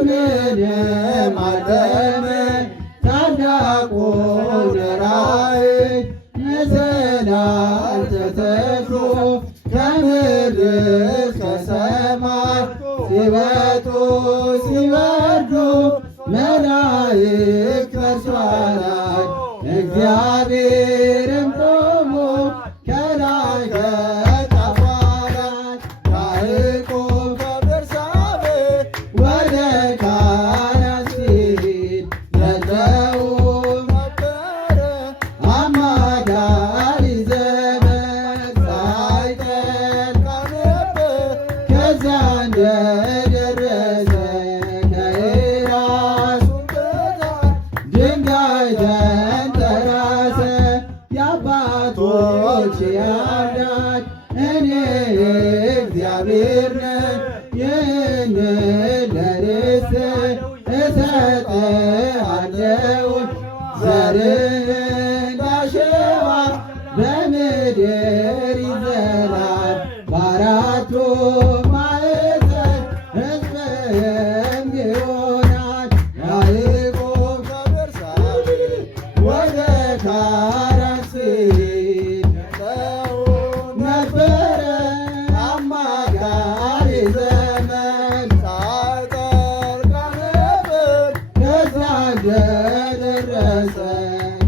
ምንም አልተመ ታላቁን ራእይ መሰላል ተተክሎ ከምድር እስከ ሰማይ ሲወጡ ሲወርዱ መላእክት በእርሷ ላይ እግዚአብሔርም ቆሞ ከላይ ከጫፏ ላይ ያዕቆብ ከቤርሳቤህ ወደ ካራን ሲሄድ የለውም ነበረ አማካሪ ዘመድ ሳይጠልቅ ነበር ከዚያ እንደደረሰ ከራሱም በታች ድንጋይ ተንተራሰ። የአባቶች አምላክ እኔ እግዚአብሔር ነኝ ይህንን ለርስት እሰጥሃለሁ ዘርህን እንዳሸዋ በምድር ይዘራል በአራቱ ማዕዘን ሕዝብህም ይሆናል። ያዕቆብ ከቤርሳቤህ ወደ ካራን ሲሄድ ነበረ አማካሪ ዘመድ ሳይጠልቅ ነበር ከዚያ እንደደረሰ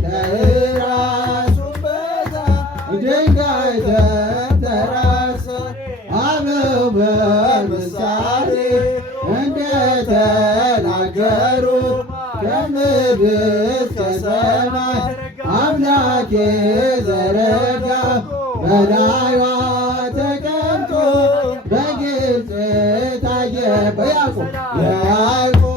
ከራሱም በታች ድንጋይ ተንተራሰ። አበው በምሳሌ እንደተናገሩት ከምድር እስከ ሰማይ አምላክ የዘረጋ በላይዋ ተቀምጦ በግልጽ ታየ በያዕቆብ